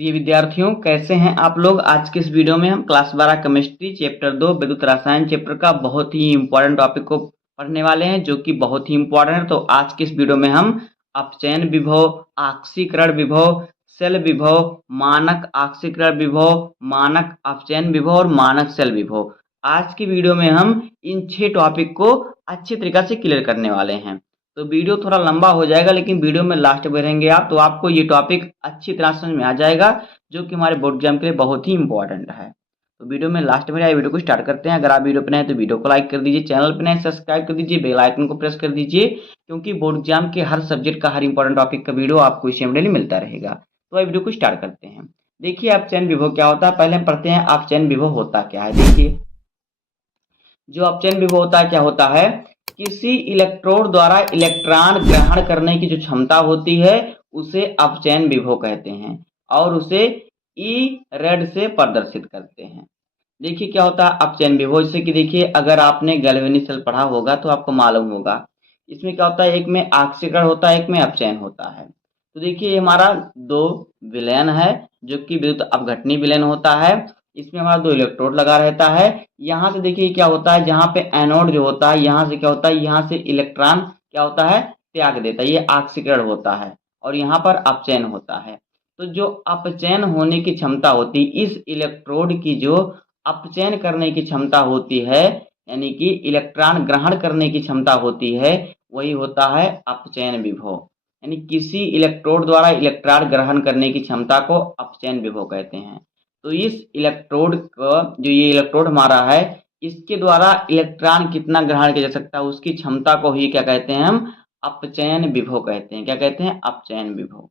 प्रिय विद्यार्थियों, कैसे हैं आप लोग। आज के इस वीडियो में हम क्लास 12 केमिस्ट्री चैप्टर 2 विद्युत रसायन चैप्टर का बहुत ही इंपॉर्टेंट टॉपिक को पढ़ने वाले हैं, जो कि बहुत ही इंपॉर्टेंट है। तो आज के इस वीडियो में हम अपचयन विभव, आक्सीकरण विभव, सेल विभव, मानक आक्सीकरण विभव, मानक अपचयन विभव और मानक सेल विभव, आज की वीडियो में हम इन 6 टॉपिक को अच्छी तरीके से क्लियर करने वाले हैं। तो वीडियो थोड़ा लंबा हो जाएगा, लेकिन वीडियो में लास्ट में रहेंगे आप, तो आपको ये टॉपिक अच्छी तरह समझ में आ जाएगा, जो कि हमारे बोर्ड एग्जाम के लिए बहुत ही इंपॉर्टेंट है। तो वीडियो में लास्ट में आए, वीडियो को स्टार्ट करते हैं। अगर आप वीडियो पे नए हैं तो वीडियो को लाइक कर दीजिए, चैनल पे नए सब्सक्राइब कर दीजिए, बेल आइकन को प्रेस कर दीजिए, क्योंकि बोर्ड एग्जाम के हर सब्जेक्ट का हर इंपॉर्टेंट टॉपिक का वीडियो आपको इसी में डेली मिलता रहेगा। तो आइए वीडियो को स्टार्ट करते हैं। देखिए, अपचयन विभव क्या होता है, पहले हम पढ़ते हैं अपचयन विभव होता क्या है। देखिए, जो अपचयन विभव होता है, क्या होता है, किसी इलेक्ट्रोड द्वारा इलेक्ट्रॉन ग्रहण करने की जो क्षमता होती है उसे अपचयन विभव कहते हैं, और उसे ई रेड से प्रदर्शित करते हैं। देखिए क्या होता है अपचयन विभव, जैसे कि देखिए, अगर आपने गैल्वेनिक सेल पढ़ा होगा तो आपको मालूम होगा, इसमें क्या होता है, एक में ऑक्सीकरण होता है, एक में अपचयन होता है। तो देखिए, हमारा दो विलयन है, जो कि विद्युत अपघटनी विलयन होता है। इसमें हमारा दो इलेक्ट्रोड लगा रहता है। यहाँ से देखिए क्या होता है, जहाँ पे एनोड जो होता है, यहाँ से क्या होता है, यहाँ से इलेक्ट्रॉन क्या होता है, त्याग देता है, ये ऑक्सीकरण होता है, और यहाँ पर अपचयन होता है। तो जो अपचयन होने की क्षमता होती है, इस इलेक्ट्रोड की जो अपचयन करने की क्षमता होती है, यानी कि इलेक्ट्रॉन ग्रहण करने की क्षमता होती है, वही होता है अपचयन विभव। यानी किसी इलेक्ट्रोड द्वारा इलेक्ट्रॉन ग्रहण करने की क्षमता को अपचयन विभव कहते हैं। तो इस इलेक्ट्रोड का, जो ये इलेक्ट्रोड हमारा है, इसके द्वारा इलेक्ट्रॉन कितना ग्रहण किया जा सकता है, उसकी क्षमता को ही क्या कहते हैं, हम अपचयन विभव कहते हैं। क्या कहते हैं, अपचयन विभव।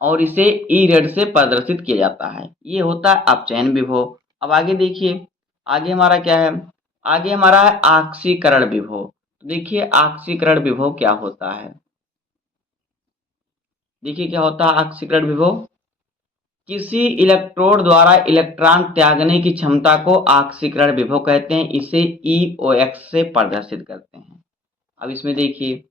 और इसे ई रेड से प्रदर्शित किया जाता है, ये होता है अपचयन विभव। अब आगे देखिए, आगे हमारा क्या है, आगे हमारा है ऑक्सीकरण विभव। तो देखिए, ऑक्सीकरण विभव क्या होता है। देखिए क्या होता है ऑक्सीकरण विभव, किसी इलेक्ट्रोड द्वारा इलेक्ट्रॉन त्यागने की क्षमता को ऑक्सीकरण विभव कहते हैं, इसे EOX से प्रदर्शित करते हैं। अब इसमें देखिए,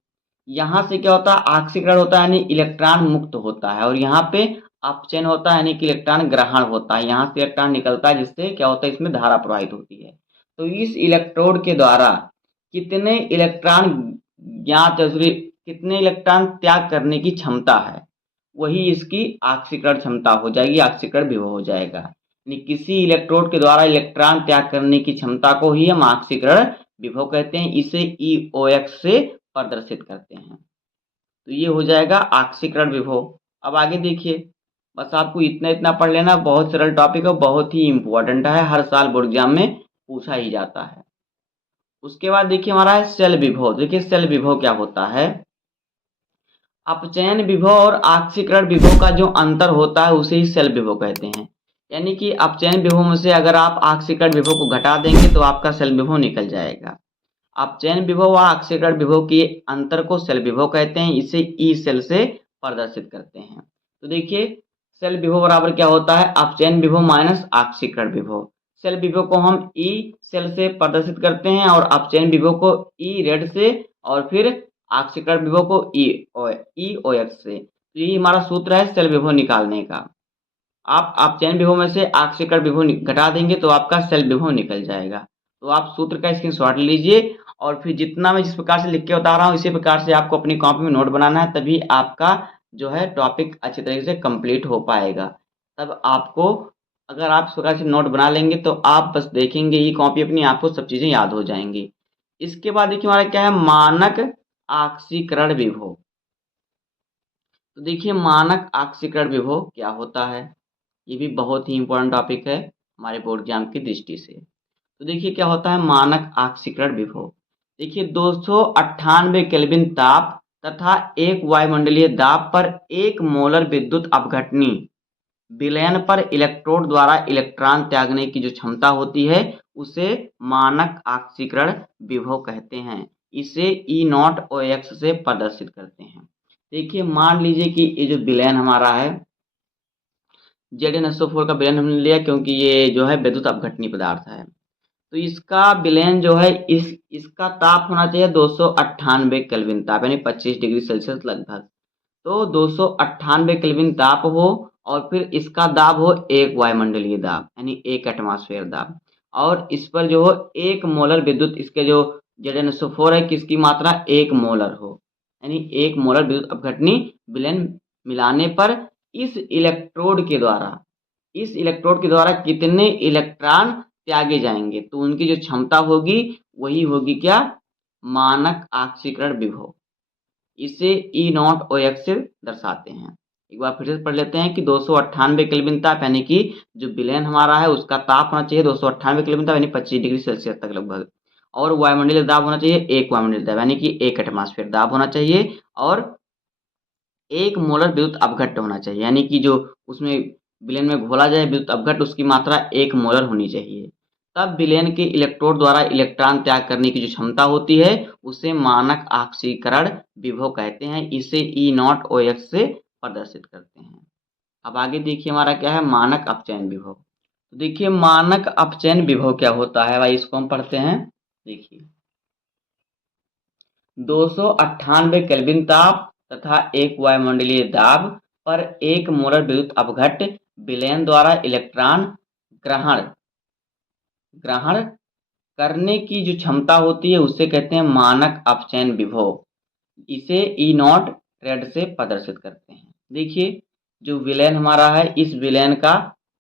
यहाँ से क्या होता है, ऑक्सीकरण होता है यानी इलेक्ट्रॉन मुक्त होता है, और यहाँ पे अपचयन होता है यानी कि इलेक्ट्रॉन ग्रहण होता है, यहाँ से इलेक्ट्रॉन निकलता है, जिससे क्या होता है, इसमें धारा प्रवाहित होती है। तो इस इलेक्ट्रोड के द्वारा कितने इलेक्ट्रॉन ज्ञात है, कितने इलेक्ट्रॉन त्याग करने की क्षमता है, वही इसकी ऑक्सीकरण क्षमता हो जाएगी, ऑक्सीकरण विभव हो जाएगा। यानी किसी इलेक्ट्रोड के द्वारा इलेक्ट्रॉन त्याग करने की क्षमता को ही हम ऑक्सीकरण विभव कहते हैं, इसे EOX से प्रदर्शित करते हैं। तो ये हो जाएगा ऑक्सीकरण विभव। अब आगे देखिए, बस आपको इतना इतना पढ़ लेना, बहुत सरल टॉपिक है, बहुत ही इंपॉर्टेंट है, हर साल बोर्ड एग्जाम में पूछा ही जाता है। उसके बाद देखिए हमारा है सेल विभव। देखिए सेल विभव क्या होता है, अपचयन विभव और ऑक्सीकरण विभव का जो अंतर होता है उसे ही सेल विभव कहते हैं। यानी कि अपचयन विभव में से अगर आप ऑक्सीकरण विभव को घटा देंगे तो आपका सेल विभव निकल जाएगा। अपचयन विभव व ऑक्सीकरण विभव के अंतर को सेल विभव कहते हैं, इसे ई सेल से प्रदर्शित करते हैं। तो देखिए, सेल विभव बराबर क्या होता है, अपचयन विभव माइनस ऑक्सीकरण विभव। सेल विभव को हम ई सेल से प्रदर्शित करते हैं, और अपचयन विभव को ई रेड से, और फिर ऑक्सीकरण विभव को EOX से। तो ये हमारा सूत्र है सेल विभव निकालने का। आप अपचयन विभव में से ऑक्सीकरण विभव घटा देंगे तो आपका सेल विभव निकल जाएगा। तो आप सूत्र का स्क्रीनशॉट लीजिए, और फिर जितना मैं जिस प्रकार से लिख के बता रहा हूँ, इसी प्रकार से आपको अपनी कॉपी में नोट बनाना है, तभी आपका जो है टॉपिक अच्छी तरीके से कंप्लीट हो पाएगा। तब आपको, अगर आप इस प्रकार से नोट बना लेंगे तो आप बस देखेंगे ही कॉपी अपनी, आपको सब चीज़ें याद हो जाएंगी। इसके बाद देखिए हमारा क्या है, मानक ऑक्सीकरण विभव। तो देखिए, मानक ऑक्सीकरण विभव क्या होता है, ये भी बहुत ही इंपॉर्टेंट टॉपिक है हमारे बोर्ड एग्जाम की दृष्टि से। तो देखिए क्या होता है मानक ऑक्सीकरण विभव। देखिए, 298 केल्विन ताप तथा एक वायुमंडलीय दाब पर 1 मोलर विद्युत अपघटनी विलयन पर इलेक्ट्रोड द्वारा इलेक्ट्रॉन त्यागने की जो क्षमता होती है, उसे मानक ऑक्सीकरण विभव कहते हैं, इसे E0OX से प्रदर्शित करते हैं। देखिए, मान लीजिए कि ये जो विलयन हमारा है, ZnSO4 का विलयन हमने लिया, क्योंकि ये जो है विद्युत अपघटनी पदार्थ है। तो इसका विलयन जो है, इसका ताप होना चाहिए 298 केल्विन ताप, यानी 25 डिग्री सेल्सियस लगभग। तो 298 केल्विन ताप हो और फिर इसका दाब हो 1 वायुमंडलीय दाब यानी 1 एटमॉस्फेयर दाब, और इस पर जो हो 1 मोलर विद्युत, इसके जो ZnSO4 है किसकी मात्रा 1 मोलर हो, यानी 1 मोलर विद्युत अपघटनी विलयन मिलाने पर इस इलेक्ट्रोड के द्वारा कितने इलेक्ट्रॉन त्यागे जाएंगे, तो उनकी जो क्षमता होगी वही होगी क्या, मानक ऑक्सीकरण विभव। इसे E0OH से दर्शाते हैं। एक बार फिर से पढ़ लेते हैं कि 298 केल्विन ताप यानी कि जो विलयन हमारा है उसका ताप होना चाहिए 298 केल्विन ताप यानी 25 डिग्री सेल्सियस तक लगभग, और वायुमंडलीय दाब होना चाहिए 1 वायुमंडलीय दाब यानी कि 1 एटमॉस्फेयर दाब होना चाहिए, और 1 मोलर विद्युत अपघट्ट होना चाहिए यानी कि जो उसमें विलयन में घोला जाए विद्युत अपघट्ट उसकी मात्रा 1 मोलर होनी चाहिए। तब विलयन के इलेक्ट्रोड द्वारा इलेक्ट्रॉन त्याग करने की जो क्षमता होती है उसे मानक ऑक्सीकरण विभव कहते हैं। इसे E0OH से प्रदर्शित करते हैं। अब आगे देखिए हमारा क्या है, मानक अपचयन विभव। तो देखिए मानक अपचयन विभव क्या होता है भाई, इसको हम पढ़ते हैं। देखिए 298 केल्विन ताप तथा 1 वायुमंडलीय दाब पर 1 मोलर विद्युत अपघट्ट विलयन द्वारा इलेक्ट्रॉन ग्रहण करने की जो क्षमता होती है उसे कहते हैं मानक अपचयन विभव। इसे E0 रेड से प्रदर्शित करते हैं। देखिए जो विलयन हमारा है इस विलयन का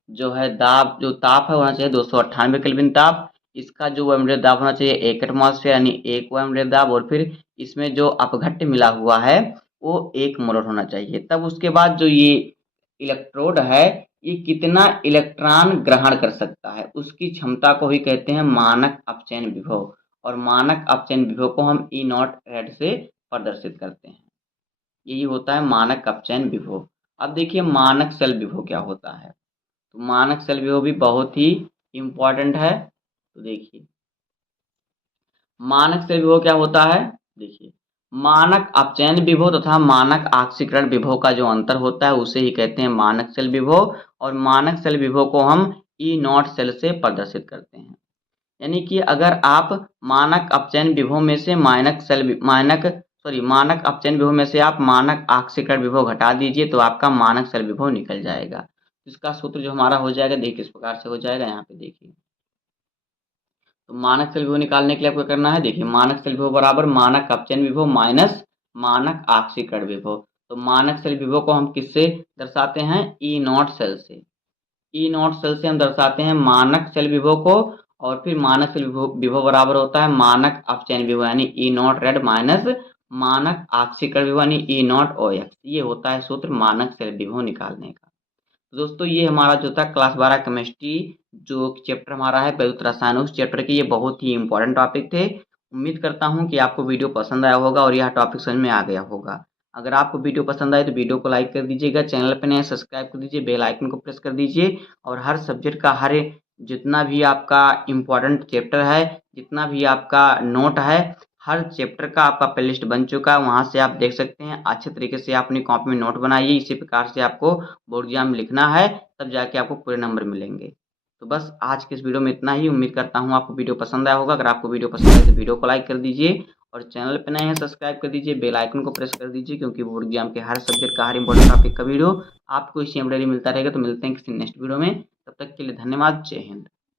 जो है दाब, जो ताप है होना चाहिए 298 केल्विन ताप, इसका जो वायुमंडलीय दाब होना चाहिए 1 एटमॉस्फेयर यानी 1 वायुमंडलीय दाब, और फिर इसमें जो अपघट्ट मिला हुआ है वो 1 मोलर होना चाहिए। तब उसके बाद जो ये इलेक्ट्रोड है ये कितना इलेक्ट्रॉन ग्रहण कर सकता है उसकी क्षमता को ही कहते हैं मानक अपचयन विभव, और मानक अपचयन विभव को हम E0 रेड से प्रदर्शित करते हैं। यही होता है मानक अपचयन विभव। अब देखिए मानक शेल विभव क्या होता है, तो मानक शेल विभव भी बहुत ही इम्पोर्टेंट है। तो देखिए मानक शेल विभव क्या होता है, देखिए मानक अपचयन विभव तथा मानक ऑक्सीकरण विभव का जो अंतर होता है उसे ही कहते हैं मानक शेल विभव, और मानक शेल विभव को हम E0 शेल से प्रदर्शित करते हैं। यानी कि अगर आप मानक अपचयन विभव में से मानक अपचयन विभव में से आप मानक ऑक्सीकरण विभव घटा दीजिए तो आपका मानक शेल विभव निकल जाएगा। इसका सूत्र जो हमारा हो जाएगा देखिए इस प्रकार से हो जाएगा, यहाँ पे देखिए। तो मानक शेल विभव निकालने के लिए आपको करना है, देखिए मानक शेल विभव बराबर मानक अपचयन विभव माइनस मानक ऑक्सीकरण विभव। तो मानक शेल विभव को हम किससे दर्शाते हैं, E0 शेल से। E0 शेल से हम दर्शाते हैं मानक शेल विभव को, और फिर मानक शेल विभव बराबर होता है मानक अपचयन विभव यानी E0 रेड माइनस मानक ऑक्सीकरण विभव यानी E0OH। ये होता है सूत्र मानक शेल विभव निकालने का। तो दोस्तों ये हमारा जो था क्लास 12 केमिस्ट्री जो चैप्टर हमारा है विद्युत रसायन, उस चैप्टर के ये बहुत ही इंपॉर्टेंट टॉपिक थे। उम्मीद करता हूँ कि आपको वीडियो पसंद आया होगा और यह टॉपिक समझ में आ गया होगा। अगर आपको वीडियो पसंद आए तो वीडियो को लाइक कर दीजिएगा, चैनल पर नए सब्सक्राइब कर दीजिए, बेल आइकन को प्रेस कर दीजिए, और हर सब्जेक्ट का हर जितना भी आपका इम्पोर्टेंट चैप्टर है, जितना भी आपका नोट है, हर चैप्टर का आपका प्लेलिस्ट बन चुका है, वहाँ से आप देख सकते हैं। अच्छे तरीके से आप अपनी कॉपी में नोट बनाइए, इसी प्रकार से आपको बोर्ड एग्जाम में लिखना है, तब जाके आपको पूरे नंबर मिलेंगे। तो बस आज के इस वीडियो में इतना ही। उम्मीद करता हूँ आपको वीडियो पसंद आया होगा। अगर आपको वीडियो पसंद आए तो वीडियो को लाइक कर दीजिए, और चैनल पे नए हैं सब्सक्राइब कर दीजिए, बेल आइकन को प्रेस कर दीजिए, क्योंकि बोर्ड एग्जाम के हर सब्जेक्ट का हर इंपॉर्टेंट टॉपिक का वीडियो आपको इसी अपडेट मिलता रहेगा। तो मिलते हैं किसी नेक्स्ट वीडियो में, तब तक के लिए धन्यवाद, जय हिंद।